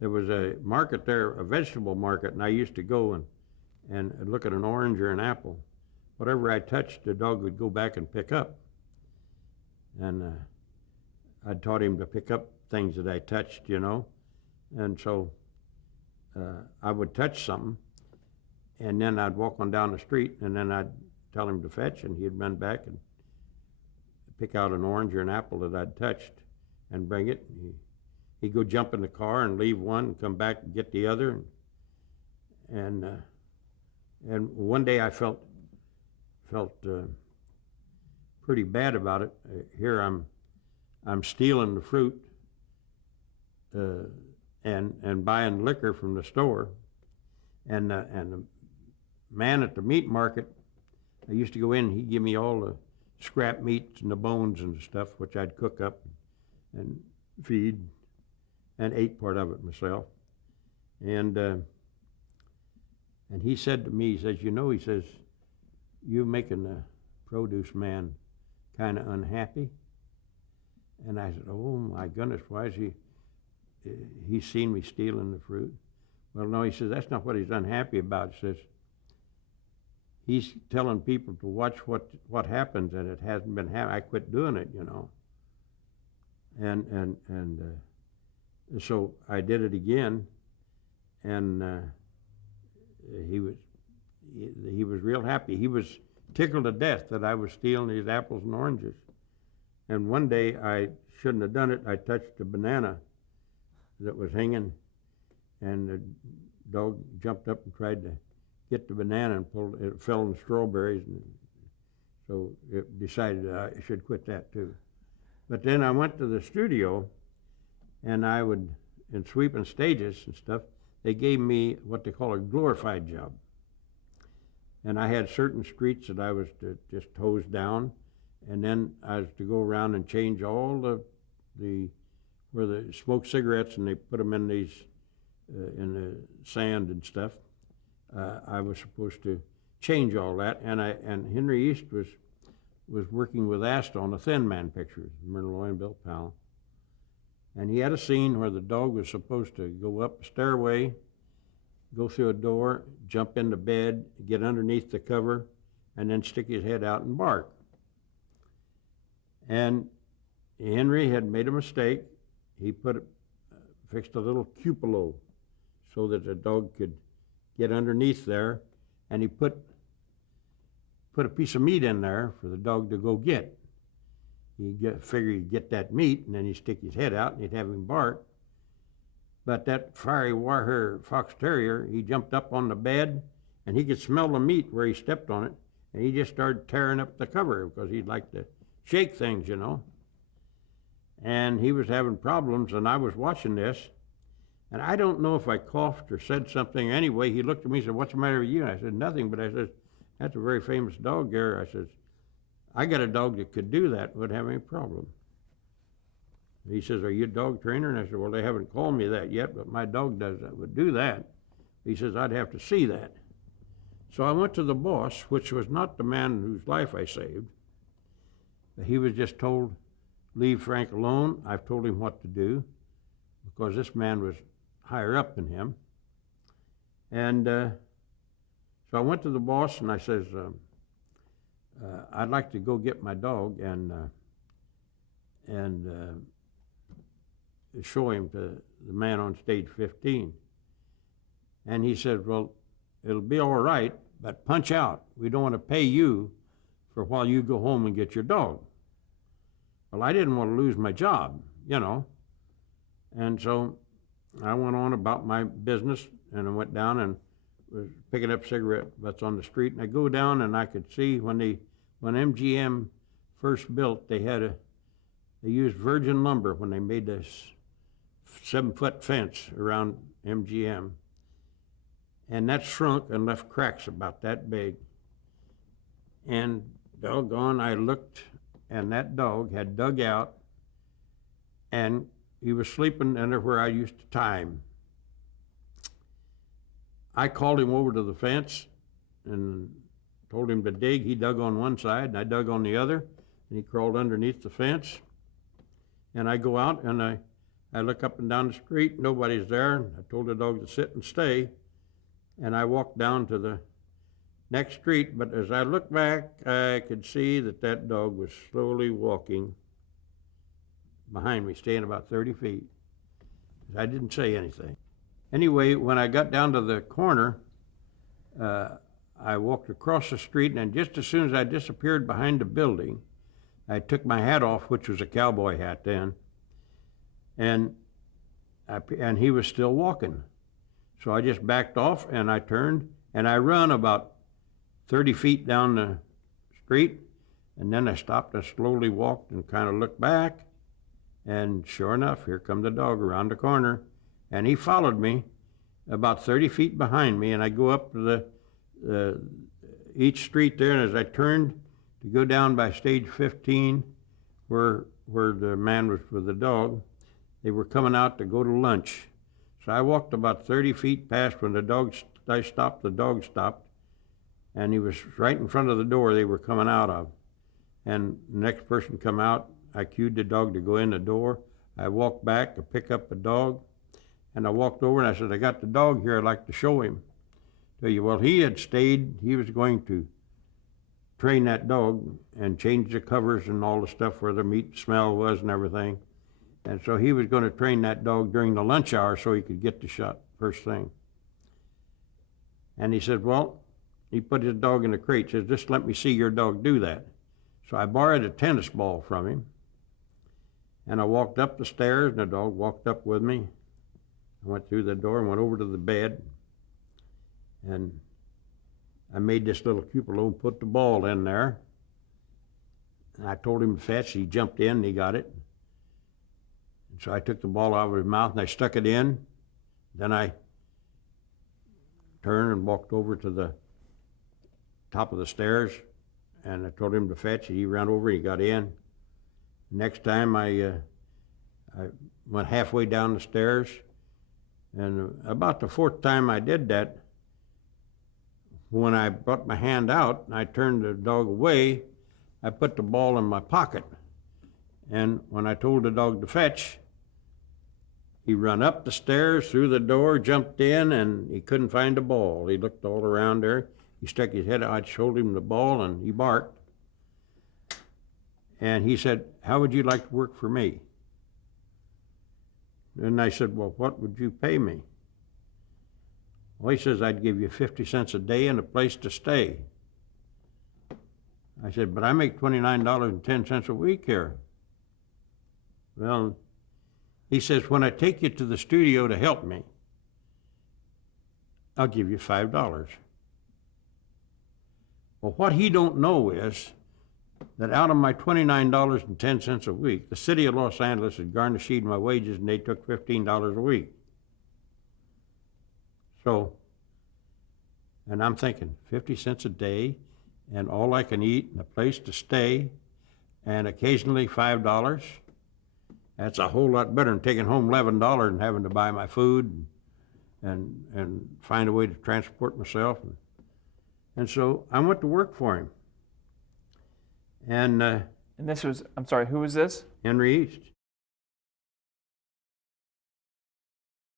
there was a market there, a vegetable market, and I used to go and look at an orange or an apple. Whatever I touched, the dog would go back and pick up. And I'd taught him to pick up things that I touched, you know. And so I would touch something, and then I'd walk on down the street, and then I'd tell him to fetch, and he'd run back and pick out an orange or an apple that I'd touched and bring it. He'd go jump in the car and leave one and come back and get the other. And one day I felt pretty bad about it. Here I'm stealing the fruit and buying liquor from the store, and the man at the meat market, I used to go in, he'd give me all the scrap meats and the bones and stuff, which I'd cook up and feed, and ate part of it myself. And he said to me, he says, you know, he says, you're making the produce man kind of unhappy. And I said, oh my goodness, why is he's seen me stealing the fruit? Well, no, he says, that's not what he's unhappy about. He says, he's telling people to watch what happens, and it hasn't been happening. I quit doing it, you know. And so I did it again, and he was real happy. He was tickled to death that I was stealing these apples and oranges. And one day I shouldn't have done it. I touched a banana that was hanging, and the dog jumped up and tried to get the banana and pulled it. Fell in the strawberries, and so it decided I should quit that too. But then I went to the studio, and I would, in sweeping stages and stuff, they gave me what they call a glorified job. And I had certain streets that I was to just hose down, and then I was to go around and change all the where they smoke cigarettes and they put them in these in the sand and stuff. I was supposed to change all that, and Henry East was working with Asta on the Thin Man picture, Myrna Loy and Bill Powell. And he had a scene where the dog was supposed to go up a stairway, go through a door, jump into bed, get underneath the cover, and then stick his head out and bark. And Henry had made a mistake. He fixed a little cupola so that the dog could get underneath there, and he put a piece of meat in there for the dog to go get. Figure he'd get that meat, and then he'd stick his head out, and he'd have him bark. But that fiery wire fox terrier, he jumped up on the bed, and he could smell the meat where he stepped on it, and he just started tearing up the cover because he'd like to shake things, you know. And he was having problems, and I was watching this, and I don't know if I coughed or said something. Anyway, he looked at me and said, "What's the matter with you?" And I said, "Nothing," but I said, "That's a very famous dog there." I said, "I got a dog that could do that, wouldn't have any problem." He says, "Are you a dog trainer?" And I said, "Well, they haven't called me that yet, but my dog would do that." He says, "I'd have to see that." So I went to the boss, which was not the man whose life I saved. He was just told, "Leave Frank alone. I've told him what to do," because this man was higher up than him. And so I went to the boss and I says, "I'd like to go get my dog and show him to the man on stage 15. And he said, "Well, it'll be all right, but punch out. We don't want to pay you for while you go home and get your dog." Well, I didn't want to lose my job, you know. And so I went on about my business, and I went down and was picking up cigarette butts on the street. And I go down and I could see when MGM first built, they used virgin lumber when they made this 7-foot fence around MGM. And that shrunk and left cracks about that big. And doggone, I looked, and that dog had dug out, and he was sleeping under where I used to tie him. I called him over to the fence and told him to dig. He dug on one side, and I dug on the other, and he crawled underneath the fence. And I go out, and I I look up and down the street, nobody's there. I told the dog to sit and stay, and I walked down to the next street, but as I looked back, I could see that that dog was slowly walking behind me, staying about 30 feet. I didn't say anything. Anyway, when I got down to the corner, I walked across the street, and just as soon as I disappeared behind the building, I took my hat off, which was a cowboy hat then, and he was still walking. So I just backed off, and I turned, and I run about 30 feet down the street, and then I stopped and slowly walked and kind of looked back, and sure enough, here come the dog around the corner, and he followed me about 30 feet behind me, and I go up to each street there, and as I turned to go down by stage 15, where the man was with the dog, they were coming out to go to lunch. So I walked about 30 feet past when I stopped, the dog stopped, and he was right in front of the door they were coming out of. And the next person come out, I cued the dog to go in the door. I walked back to pick up the dog, and I walked over and I said, I got the dog here, I'd like to show him. Tell you, well, he had stayed, he was going to train that dog and change the covers and all the stuff where the meat smell was and everything. And so he was going to train that dog during the lunch hour so he could get the shot first thing. And he said, well, he put his dog in the crate, says, just let me see your dog do that. So I borrowed a tennis ball from him, and I walked up the stairs, and the dog walked up with me. I went through the door and went over to the bed, and I made this little cupola and put the ball in there. And I told him to fetch. He jumped in and he got it. And so I took the ball out of his mouth and I stuck it in. Then I turned and walked over to the top of the stairs, and I told him to fetch it. He ran over and he got in. Next time I went halfway down the stairs, and about the fourth time I did that, when I brought my hand out and I turned the dog away, I put the ball in my pocket. And when I told the dog to fetch, he ran up the stairs, through the door, jumped in, and he couldn't find the ball. He looked all around there. He stuck his head out, I showed him the ball, and he barked. And he said, how would you like to work for me? And I said, well, what would you pay me? Well, he says, I'd give you 50 cents a day and a place to stay. I said, but I make $29.10 a week here. Well, he says, when I take you to the studio to help me, I'll give you $5. Well, what he don't know is that out of my $29.10 a week, the city of Los Angeles had garnished my wages, and they took $15 a week. So, and I'm thinking 50 cents a day, and all I can eat, and a place to stay, and occasionally $5. That's a whole lot better than taking home $11 and having to buy my food and find a way to transport myself. And so I went to work for him. And this was, I'm sorry, who was this? Henry East.